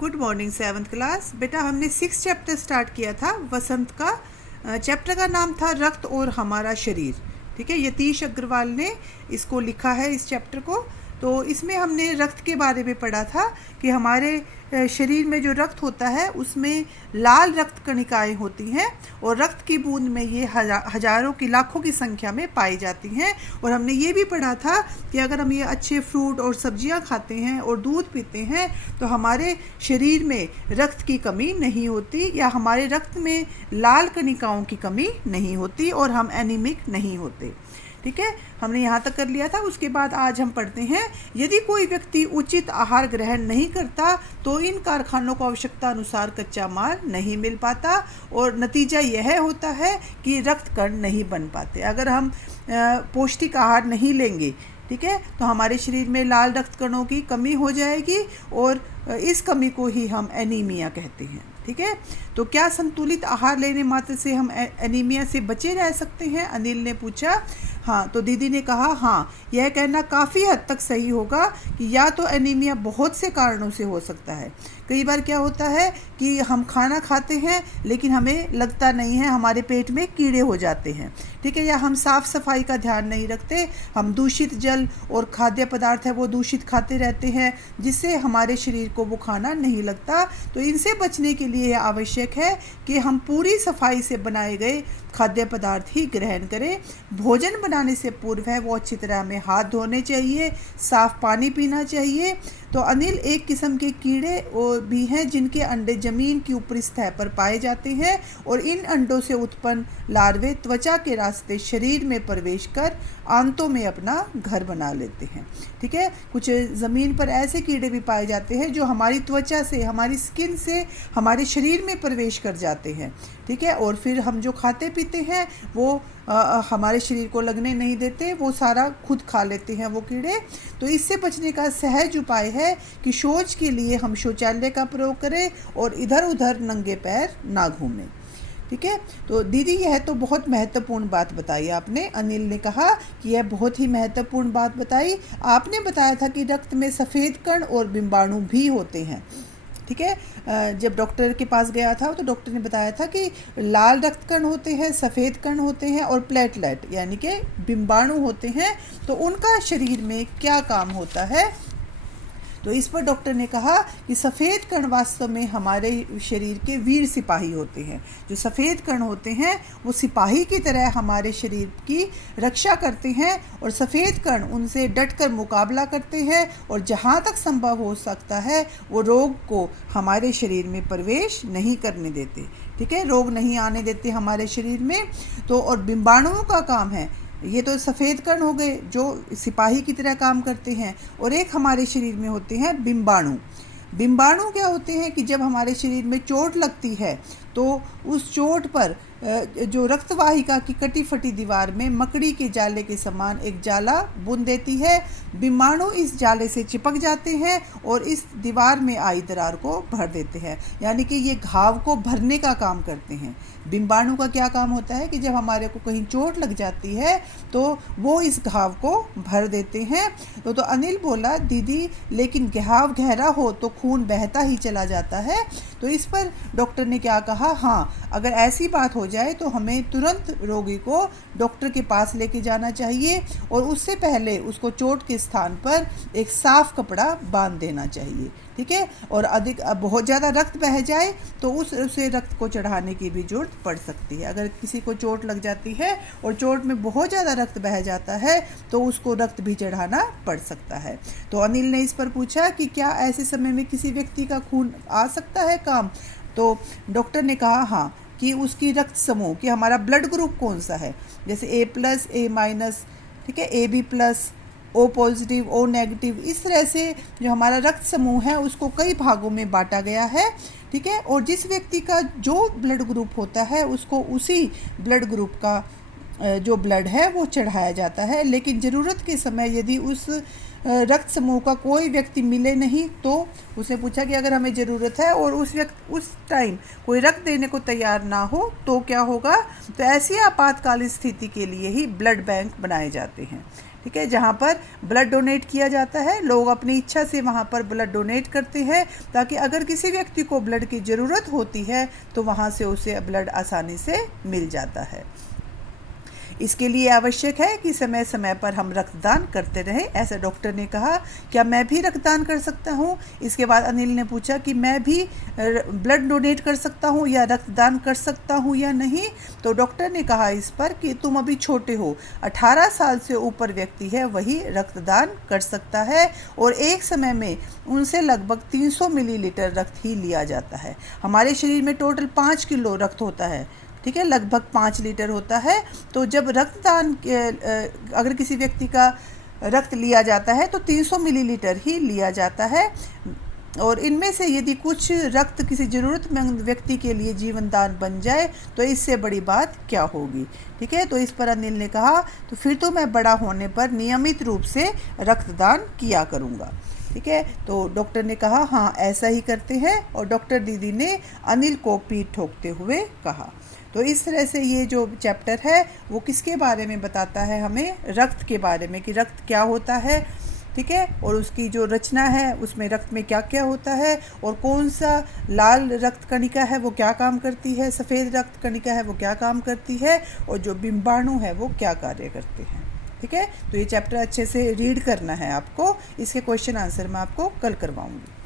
Good morning 7th class. बेटा हमने 6 chapter start किया था वसंत का। चैप्टर का नाम था रक्त और हमारा शरीर। ठीक है, यतीश अग्रवाल ने इसको लिखा है इस चैप्टर को। तो इसमें हमने रक्त के बारे में पढ़ा था कि हमारे शरीर में जो रक्त होता है उसमें लाल रक्त कणिकाएं होती हैं और रक्त की बूंद में ये हजारों की लाखों की संख्या में पाई जाती हैं। और हमने ये भी पढ़ा था कि अगर हम ये अच्छे फ्रूट और सब्जियां खाते हैं और दूध पीते हैं तो हमारे शरीर में रक्त की कमी नहीं होती या हमारे रक्त में लाल कणिकाओं की कमी नहीं होती और हम एनीमिक नहीं होते। ठीक है, हमने यहाँ तक कर लिया था। उसके बाद आज हम पढ़ते हैं, यदि कोई व्यक्ति उचित आहार ग्रहण नहीं करता तो इन कारखानों को आवश्यकता अनुसार कच्चा माल नहीं मिल पाता और नतीजा यह होता है कि रक्त कण नहीं बन पाते। अगर हम पौष्टिक आहार नहीं लेंगे, ठीक है, तो हमारे शरीर में लाल रक्त कणों की कमी हो जाएगी और इस कमी को ही हम एनीमिया कहते हैं। ठीक है, तो क्या संतुलित आहार लेने मात्र से हम एनीमिया से बचे रह सकते हैं? अनिल ने पूछा। हाँ, तो दीदी ने कहा हाँ, यह कहना काफ़ी हद तक सही होगा कि या तो एनीमिया बहुत से कारणों से हो सकता है। कई बार क्या होता है कि हम खाना खाते हैं लेकिन हमें लगता नहीं है, हमारे पेट में कीड़े हो जाते हैं। ठीक है, या हम साफ़ सफाई का ध्यान नहीं रखते, हम दूषित जल और खाद्य पदार्थ है वो दूषित खाते रहते हैं जिससे हमारे शरीर को वो खाना नहीं लगता। तो इनसे बचने के लिए आवश्यक है कि हम पूरी सफाई से बनाए गए खाद्य पदार्थ ही ग्रहण करें। भोजन बनाने से पूर्व है वो अच्छी तरह हमें हाथ धोने चाहिए, साफ़ पानी पीना चाहिए। तो अनिल, एक किस्म के कीड़े भी हैं जिनके अंडे ज़मीन की ऊपरी सतह पर पाए जाते हैं और इन अंडों से उत्पन्न लार्वे त्वचा के रास्ते शरीर में प्रवेश कर आंतों में अपना घर बना लेते हैं। ठीक है, कुछ ज़मीन पर ऐसे कीड़े भी पाए जाते हैं जो हमारी त्वचा से, हमारी स्किन से हमारे शरीर में प्रवेश कर जाते हैं। ठीक है, और फिर हम जो खाते पीते हैं वो हमारे शरीर को लगने नहीं देते, वो सारा खुद खा लेते हैं वो कीड़े। तो इससे बचने का सहज उपाय है कि शौच के लिए हम शौचालय का प्रयोग करें और इधर उधर नंगे पैर ना घूमें। ठीक है, तो दीदी यह तो बहुत महत्वपूर्ण बात बताई आपने। अनिल ने कहा कि यह बहुत ही महत्वपूर्ण बात बताई। आपने बताया था कि रक्त में सफ़ेद कण और बिंबाणु भी होते हैं। ठीक है, जब डॉक्टर के पास गया था तो डॉक्टर ने बताया था कि लाल रक्त कण होते हैं, सफ़ेद कण होते हैं और प्लेटलेट यानी कि बिंबाणु होते हैं। तो उनका शरीर में क्या काम होता है? तो इस पर डॉक्टर ने कहा कि सफ़ेद कण वास्तव में हमारे शरीर के वीर सिपाही होते हैं। जो सफ़ेद कण होते हैं वो सिपाही की तरह हमारे शरीर की रक्षा करते हैं और सफ़ेद कण उनसे डटकर मुकाबला करते हैं और जहाँ तक संभव हो सकता है वो रोग को हमारे शरीर में प्रवेश नहीं करने देते। ठीक है, रोग नहीं आने देते हमारे शरीर में। तो और बिंबाणुओं का काम है, ये तो सफ़ेद कण हो गए जो सिपाही की तरह काम करते हैं, और एक हमारे शरीर में होते हैं बिंबाणु। बिंबाणु क्या होते हैं कि जब हमारे शरीर में चोट लगती है तो उस चोट पर जो रक्तवाहिका की कटी फटी दीवार में मकड़ी के जाले के समान एक जाला बुन देती है। बिंबाणु इस जाले से चिपक जाते हैं और इस दीवार में आई दरार को भर देते हैं, यानी कि ये घाव को भरने का काम करते हैं। बिंबाणु का क्या काम होता है कि जब हमारे को कहीं चोट लग जाती है तो वो इस घाव को भर देते हैं। तो अनिल बोला, दीदी लेकिन घाव गहरा हो तो खून बहता ही चला जाता है। तो इस पर डॉक्टर ने क्या कहा, हाँ, अगर ऐसी बात हो जाए तो हमें तुरंत रोगी को डॉक्टर के पास लेके जाना चाहिए और उससे पहले उसको चोट के स्थान पर एक साफ कपड़ा बांध देना चाहिए। ठीक है, और बहुत ज़्यादा रक्त बह जाए तो उसे रक्त को चढ़ाने की भी जरूरत पड़ सकती है। अगर किसी को चोट लग जाती है और चोट में बहुत ज़्यादा रक्त बह जाता है तो उसको रक्त भी चढ़ाना पड़ सकता है। तो अनिल ने इस पर पूछा कि क्या ऐसे समय में किसी व्यक्ति का खून आ सकता है काम? तो डॉक्टर ने कहा हाँ, कि उसकी रक्त समूह कि हमारा ब्लड ग्रुप कौन सा है, जैसे A+, A-, ठीक है, AB+, O positive, O negative, इस तरह से जो हमारा रक्त समूह है उसको कई भागों में बांटा गया है। ठीक है, और जिस व्यक्ति का जो ब्लड ग्रुप होता है उसको उसी ब्लड ग्रुप का जो ब्लड है वो चढ़ाया जाता है। लेकिन ज़रूरत के समय यदि उस रक्त समूह का कोई व्यक्ति मिले नहीं तो उसने पूछा कि अगर हमें ज़रूरत है और उस टाइम कोई रक्त देने को तैयार ना हो तो क्या होगा। तो ऐसी आपातकालीन स्थिति के लिए ही ब्लड बैंक बनाए जाते हैं, ठीक है, जहाँ पर ब्लड डोनेट किया जाता है। लोग अपनी इच्छा से वहाँ पर ब्लड डोनेट करते हैं ताकि अगर किसी व्यक्ति को ब्लड की ज़रूरत होती है तो वहाँ से उसे ब्लड आसानी से मिल जाता है। इसके लिए आवश्यक है कि समय समय पर हम रक्तदान करते रहें, ऐसा डॉक्टर ने कहा। क्या मैं भी रक्तदान कर सकता हूँ? इसके बाद अनिल ने पूछा कि मैं भी ब्लड डोनेट कर सकता हूँ या रक्तदान कर सकता हूँ या नहीं। तो डॉक्टर ने कहा इस पर कि तुम अभी छोटे हो, 18 साल से ऊपर व्यक्ति है वही रक्तदान कर सकता है और एक समय में उनसे लगभग 300 मिलीलीटर रक्त ही लिया जाता है। हमारे शरीर में टोटल 5 किलो रक्त होता है, ठीक है, लगभग 5 लीटर होता है। तो जब रक्तदान अगर किसी व्यक्ति का रक्त लिया जाता है तो 300 मिलीलीटर ही लिया जाता है और इनमें से यदि कुछ रक्त किसी ज़रूरतमंद व्यक्ति के लिए जीवन दान बन जाए तो इससे बड़ी बात क्या होगी, ठीक है। तो इस पर अनिल ने कहा तो फिर तो मैं बड़ा होने पर नियमित रूप से रक्तदान किया करूँगा, ठीक है। तो डॉक्टर ने कहा हाँ ऐसा ही करते हैं और डॉक्टर दीदी ने अनिल को पीठ ठोकते हुए कहा। तो इस तरह से ये जो चैप्टर है वो किसके बारे में बताता है, हमें रक्त के बारे में कि रक्त क्या होता है, ठीक है, और उसकी जो रचना है उसमें रक्त में क्या क्या होता है और कौन सा लाल रक्त कणिका है वो क्या काम करती है, सफ़ेद रक्त कणिका है वो क्या काम करती है और जो बिंबाणु है वो क्या कार्य करते हैं, ठीक है। तो ये चैप्टर अच्छे से रीड करना है आपको, इसके क्वेश्चन आंसर मैं आपको कल करवाऊँगी।